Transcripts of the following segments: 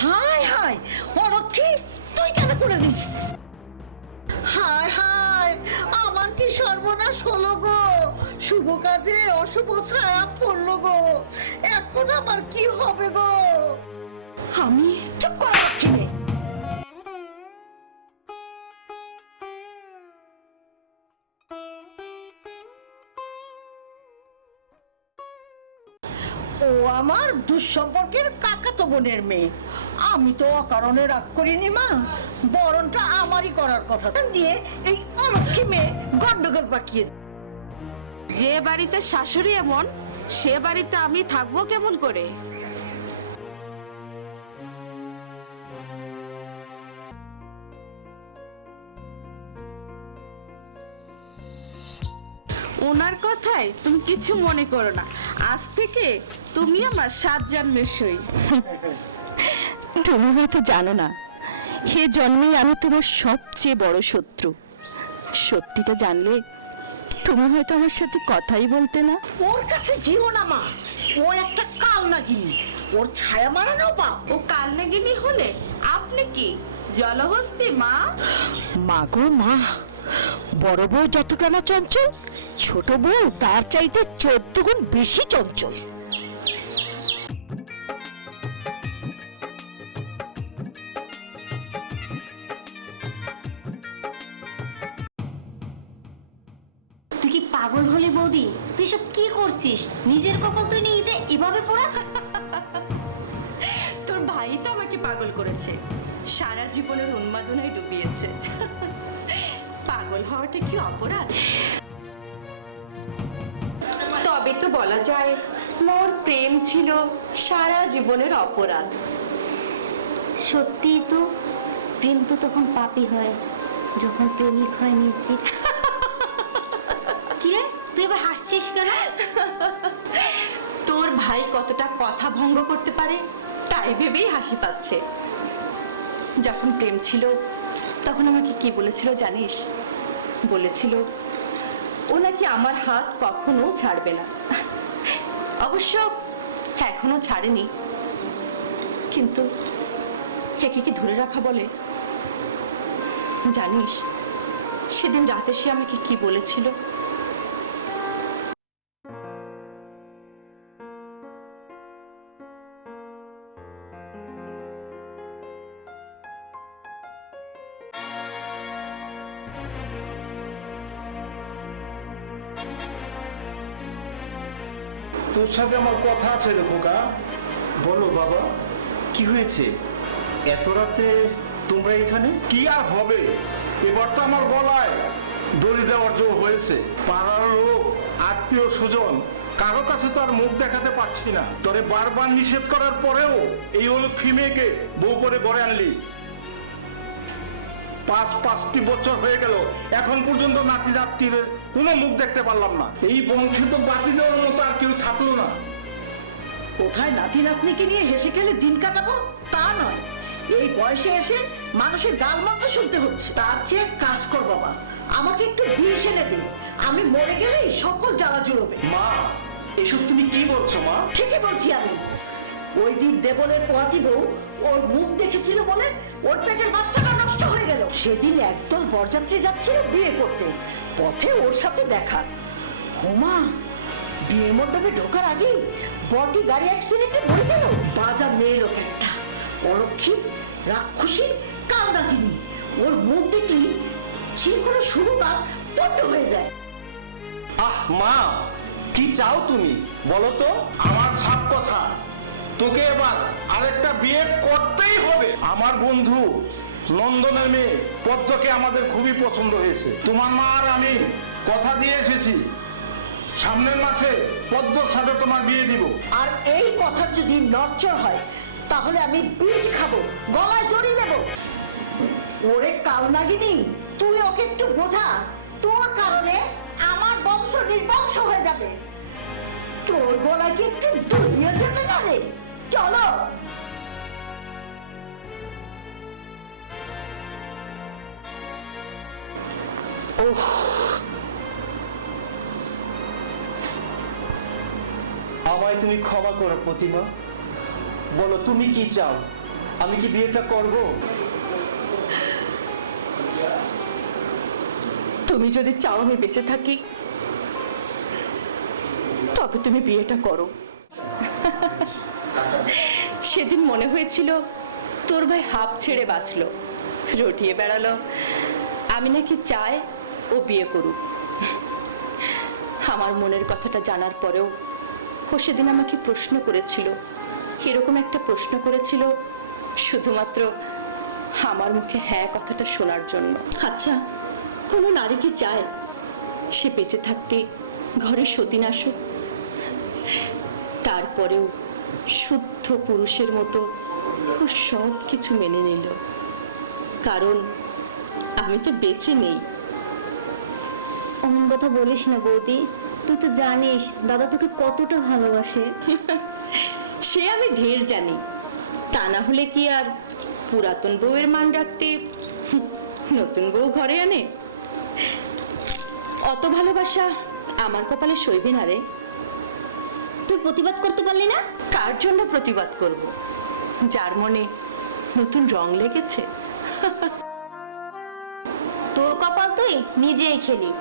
হায় হায় অলক্ষী তুই কেন করে নি হায় হায় আমার কি সর্বনাশ হলো গো? শুভ কাজে অশুভ ছায়া পড়ল গো। এখন আমার কি হবে গো? আমি চুপ করে ও আমার দুঃসম্পর্কের কাকাতো বোনের মেয়ে। আমি তো অকারণে রাগ করিনি, মা। বরণটা আমারই করার কথা। দিয়ে এই অলক্ষী মেয়ে গন্ডগোল পাকিয়ে যে বাড়িতে শাশুড়ি এমন, সে বাড়িতে আমি থাকব কেমন করে? ওনার কথায় তুমি কিছু মনে করো না। আজ থেকে তুমি আমার সাত জন্মের সই। তুমি হয়তো জানো না হে জন্মেই আমি তোমার সবচেয়ে বড় শত্রু। সত্যিটা জানলে তুমি হয়তো আমার সাথে কথাই বলতে না। ওর কাছে যেও না মা। ও একটা কাল নাগিনি ওর ছায়া মারানো বা ও কাল কালনাগিনী হলে আপনি কি জলহস্তি মা? মা গো মা বড় বউ যতটা না চঞ্চল ছোট বউ তার চাইতে চোদ্দ গুণ বেশি চঞ্চল। নিজের কপাল তুই নিজে এভাবে পড়া? তোর ভাই তো আমাকে পাগল করেছে। সারা জীবনের উন্মাদনায় ডুবিয়েছে। পাগল হওয়াটা কি অপরাধ? তবে তো বলা যায় মোর প্রেম ছিল সারা জীবনের অপরাধ। সত্যি তো প্রেম তো তখন পাপি হয় যখন প্রেমিক হয় এবার হাসছিস কেন? তোর ভাই কতটা কথা ভঙ্গ করতে পারে, তাই ভেবেই হাসি পাচ্ছে। যখন প্রেম ছিল, তখন আমাকে কি বলেছিল জানিস? বলেছিল, ও নাকি আমার হাত কখনো ছাড়বে না। অবশ্য এখনও ছাড়েনি। কিন্তু একে কি ধরে রাখা বলে? জানিস, সেদিন রাতে সে আমাকে কি বলেছিল? সাথে আমার কথা আছে রে খোকা। বলো বাবা, কি হয়েছে? এত রাতে তোমরা এখানে? কি আর হবে? এবার তো আমার গলায় দড়ি দেওয়ার জো হয়েছে। পাড়ার লোক, আত্মীয় স্বজন, কারও কাছে তো আর মুখ দেখাতে পারছি না। তোরে বারবার নিষেধ করার পরেও এই হলো ফিমেকে বউ করে ঘরে আনলি। পাঁচ পাঁচটি বছর হয়ে গেল। এখন পর্যন্ত নাতি নাতকির কোনো মুখ দেখতে পারলাম না। এই বংশে তো বাতি দেওয়ার মতো আর কেউ থাকল না। কোথায় নাতি নাতনিকে নিয়ে হেসে খেলে দিন কাটাবো? তা নয়। এই বয়সে এসে মানুষের গাল মাথা শুনতে হচ্ছে। তার চেয়ে কাজ কর বাবা। আমাকে একটু বিষ এনে দে। আমি মরে গেলেই সকল জ্বালা জুড়বে। মা এসব তুমি কি বলছো মা? ঠিকই বলছি আমি। ওই দিন দেবনের পোয়াতি বউ ওর মুখ দেখেছিল বলে ওর পেটের বাচ্চাটা নষ্ট হয়ে গেল। সেদিন একদল বরযাত্রী যাচ্ছিল বিয়ে করতে। পথে ওর সাথে দেখা। হোমা বিয়ে মণ্ডপে ঢোকার আগে বটি গাড়ি অ্যাক্সিডেন্টে মরে গেল। বাজা মেয়ে লোক একটা অলক্ষী রাক্ষসী কালদাগিনী ওর মুখ দেখলি যে কোনো শুভ কাজ পণ্ড হয়ে যায়। আহ মা কি চাও তুমি? বলো তো। আমার সাপ কথা। তোকে এবার আরেকটা বিয়ে করতেই হবে। আমার বন্ধু নন্দনের মেয়ে পদ্মকে আমাদের খুবই পছন্দ হয়েছে। তোমার মা আর আমি কথা দিয়ে এসেছি। সামনের মাসে পদ্মর সাথে তোমার বিয়ে দিব। আর এই কথার যদি নচ্চর হয়, তাহলে আমি বিষ খাব, গলায় জড়ি দেব। ওরে কালনাগিনী, তুই ওকে একটু বোঝা। তোর কারণে আমার বংশ নির্বংশ হয়ে যাবে। তোর গলায় কি একটু দুনিয়া যাবে না রে চলো। আমায় তুমি ক্ষমা করো, প্রতিমা। বলো, তুমি কি চাও? আমি কি বিয়েটা করব? তুমি যদি চাও আমি বেঁচে থাকি, তবে তুমি বিয়েটা করো। সেদিন মনে হয়েছিল, তোর ভাই হাফ ছেড়ে বাঁচলো, রটিয়ে বেড়ালো। আমি নাকি চাই ও বিয়ে করুক। আমার মনের কথাটা জানার পরেও ও সেদিন আমাকে প্রশ্ন করেছিল। এরকম একটা প্রশ্ন করেছিল শুধুমাত্র আমার মুখে হ্যাঁ কথাটা শোনার জন্য। আচ্ছা কোনো নারী কি চায় সে বেঁচে থাকতে ঘরে সতীন আসুক? তারপরেও শুদ্ধ পুরুষের মতো ও সব কিছু মেনে নিল। কারণ আমি তো বেঁচে নেই। অমন কথা বলিস না বৌদি। তুই তো জানিস দাদা তোকে কতটা ভালোবাসে। সে আমি ঢের জানি। তা না হলে কি আর পুরাতন বউয়ের মান রাখতে নতুন বউ ঘরে আনে? অত ভালোবাসা আমার কপালে সইবে না রে। তুই প্রতিবাদ করতে পারলি না? কার জন্য প্রতিবাদ করব? যার মনে নতুন রং লেগেছে। তোর কপাল তুই নিজেই খেলি।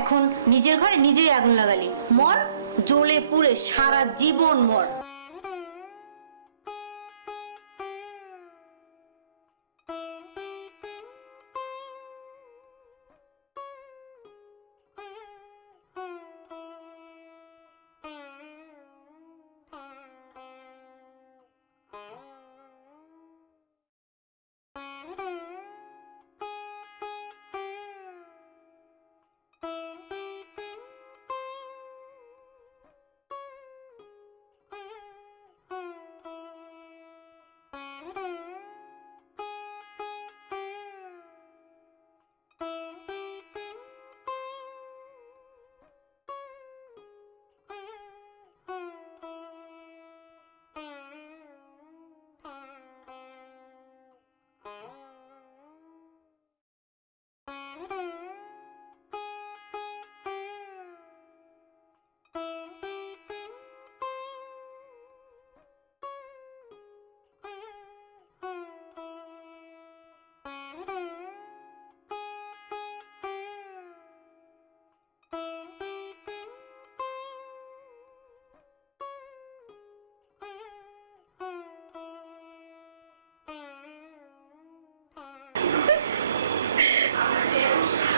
এখন নিজের ঘরে নিজেই আগুন লাগালি। মর জ্বলে পুড়ে সারা জীবন মর।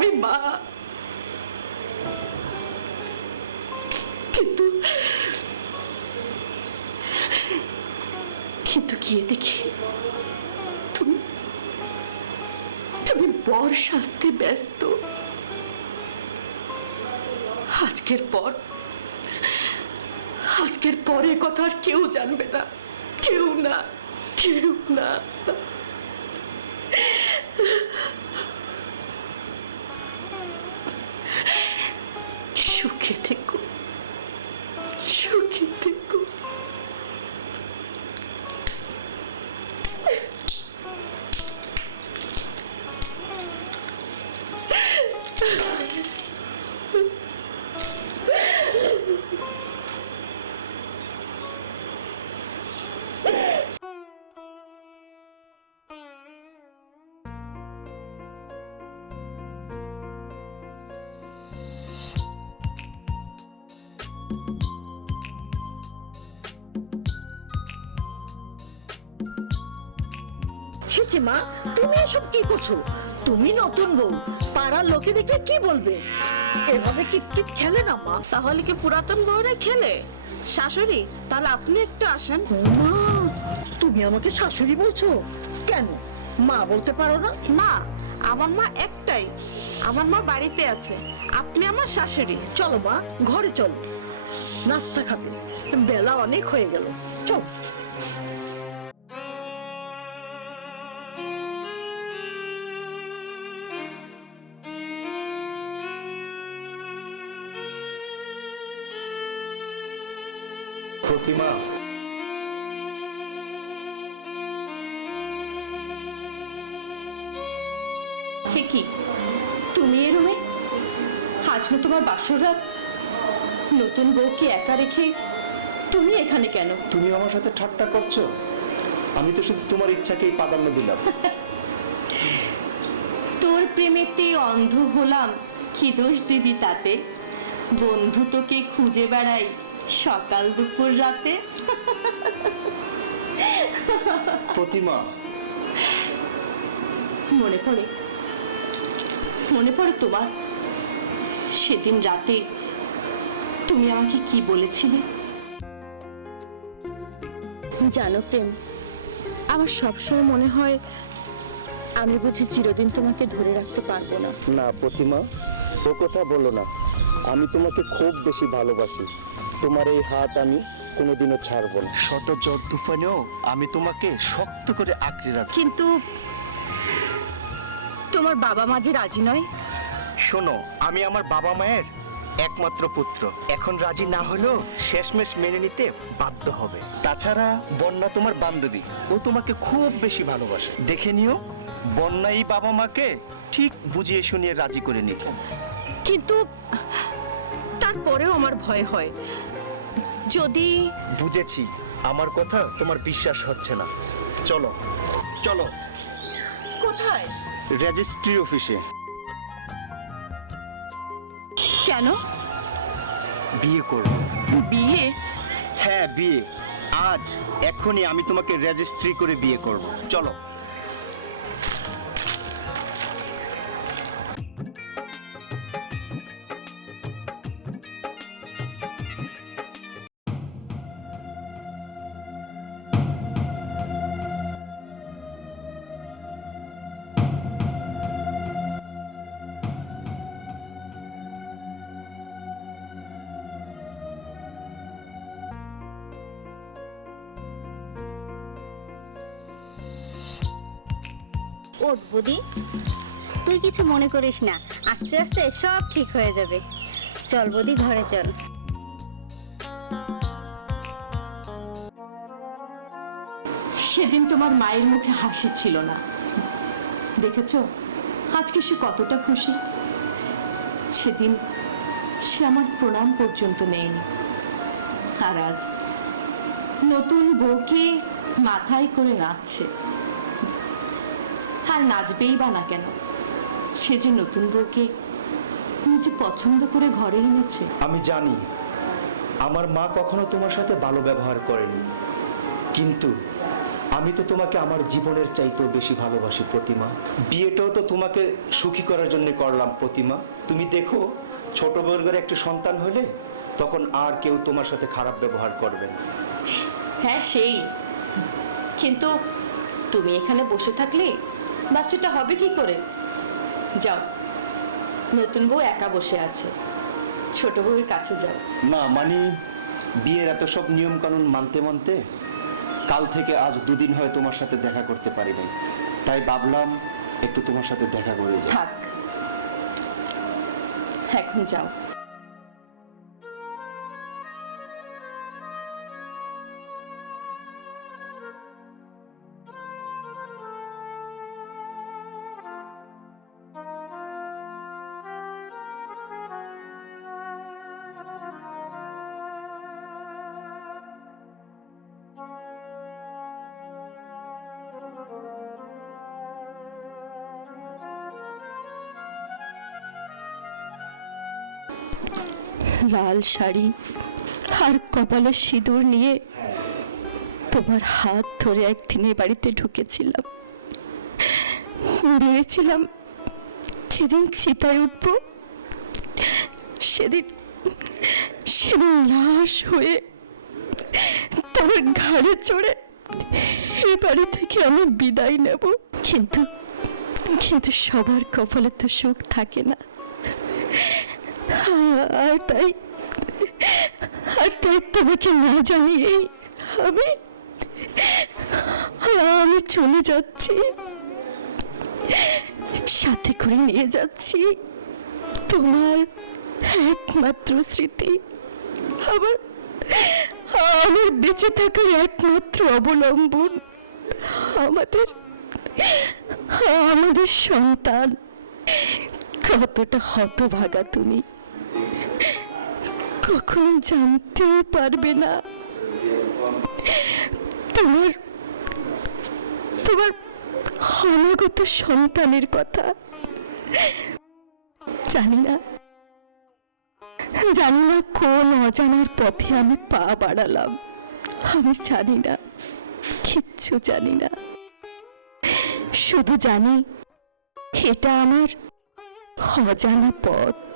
আমি মা। কিন্তু কিন্তু গিয়ে দেখি? তুমি তুমি বর সাজতে ব্যস্ত। আজকের পর, আজকের পরে কথা আর কেউ জানবে না। কেউ না কেউ না। সুখে থেকো সুখে ছিছি মা তুমি এসব কি করছ? তুমি নতুন বউ পাড়ার লোকে দেখে কি বলবে? এভাবে কিটকিট খেলে না মা। তাহলে কি পুরাতন বউরে খেলে? শাশুড়ি তাহলে আপনি একটু আসেন। মা তুমি আমাকে শাশুড়ি বলছো? কেন? মা বলতে পারো না? মা আমার মা একটাই। আমার মা বাড়িতে আছে। আপনি আমার শাশুড়ি। চলো মা ঘরে চলো। নাস্তা খাবে। বেলা অনেক হয়ে গেল। চল। প্রতিমা। কি? তুমি এ রুমে? আজ না তোমার বাসর রাত? নতুন বউকে একা রেখে তুমি এখানে কেন? তুমি আমার সাথে ঠাট্টা করছ? আমি তো শুধু তোমার ইচ্ছাকেই প্রাধান্য দিলাম। তোর প্রেমেতে অন্ধ হলাম। কি দোষ দিবি তাতে? বন্ধু তোকে খুঁজে বেড়াই। সকাল দুপুর রাতে। প্রতিমা। মনে পড়ে। মনে পড়ে তোমার। সেদিন রাতে তুমি আমাকে কি বলেছিলে? জানো প্রেম আমার সবসময় মনে হয় আমি বুঝি চিরদিন তোমাকে ধরে রাখতে পারব না। না প্রতিমা ও কথা বলো না। আমি তোমাকে খুব বেশি ভালোবাসি। তোমার এই হাত আমি কোনোদিনও ছাড়বো না। শত জ্বর তুফানেও আমি তোমাকে শক্ত করে আঁকড়ে রাখি কিন্তু তোমার বাবা মা যে রাজি নয়? শোনো আমি আমার বাবা মায়ের একমাত্র পুত্র। এখন রাজি না হলেও শেষমেশ মেনে নিতে বাধ্য হবে। তাছাড়া বন্যা তোমার বান্ধবী ও তোমাকে খুব বেশি ভালোবাসে। দেখে নিও বন্যা এই বাবা মাকে ঠিক বুঝিয়ে শুনিয়ে রাজি করে নিবে কিন্তু তারপরেও আমার ভয় হয়। যদি বুঝেছি। আমার কথা তোমার বিশ্বাস হচ্ছে না। চলো চলো। কোথায়? রেজিস্ট্রি অফিসে। কেন? বিয়ে করব। বিয়ে? হ্যাঁ বিয়ে। আজ এখনই আমি তোমাকে রেজিস্ট্রি করে বিয়ে করব। চলো। ওঠ বুদি। তুই কিছু মনে করিস না। আস্তে আস্তে সব ঠিক হয়ে যাবে। চল, বুদি, ঘরে চল। সেদিন তোমার মায়ের মুখে হাসি ছিল না। দেখেছ? আজকে সে কতটা খুশি। সেদিন সে আমার প্রণাম পর্যন্ত নেয়নি। আর আজ নতুন বউকে মাথায় করে নাচছে। আর নাচবেই বা না কেন? সে যে নতুন বউকে নিজে পছন্দ করে ঘরে এনেছে। আমি জানি আমার মা কখনো তোমার সাথে ভালো ব্যবহার করেনি। কিন্তু আমি তো তোমাকে আমার জীবনের চাইতেও বেশি ভালোবাসি প্রতিমা। বিয়েটাও তো তোমাকে সুখী করার জন্য করলাম প্রতিমা। তুমি দেখো ছোট বর্গের একটি সন্তান হলে তখন আর কেউ তোমার সাথে খারাপ ব্যবহার করবে না। হ্যাঁ সেই। কিন্তু তুমি এখানে বসে থাকলে বাচ্চাটা হবে কি করে? যাও নতুন বউ একা বসে আছে। ছোট বউয়ের কাছে যাও। না মানে বিয়ের এত সব নিয়ম কানুন মানতে মানতে কাল থেকে আজ দুদিন হয় তোমার সাথে দেখা করতে পারি নাই। তাই ভাবলাম একটু তোমার সাথে দেখা করে যাই। থাক। এখন যাও। লাল শাড়ি আর কপালে সিঁদুর নিয়ে তোমার হাত ধরে একদিন এ বাড়িতে ঢুকেছিলাম। ভেবেছিলাম যেদিন চিতায় উঠব, সেদিন সেদিন লাশ হয়ে তোমার ঘাড়ে চড়ে এই বাড়ি থেকে আমি বিদায় নেব। কিন্তু কিন্তু সবার কপালে তো সুখ থাকে না। আর তাই আর তাই তোমাকে না জানিয়েই আমি আমি চলে যাচ্ছি। সাথে করে নিয়ে যাচ্ছি তোমার একমাত্র স্মৃতি। আমার আমার বেঁচে থাকার একমাত্র অবলম্বন আমাদের আমাদের সন্তান। কতটা হতভাগা তুমি। কখনো জানতেও পারবে না। তোমার তোমার অনাগত সন্তানের কথা। জানি না। জানি না কোন অজানার পথে আমি পা বাড়ালাম। আমি জানি না। কিচ্ছু জানি না। শুধু জানি, এটা আমার অজানা পথ।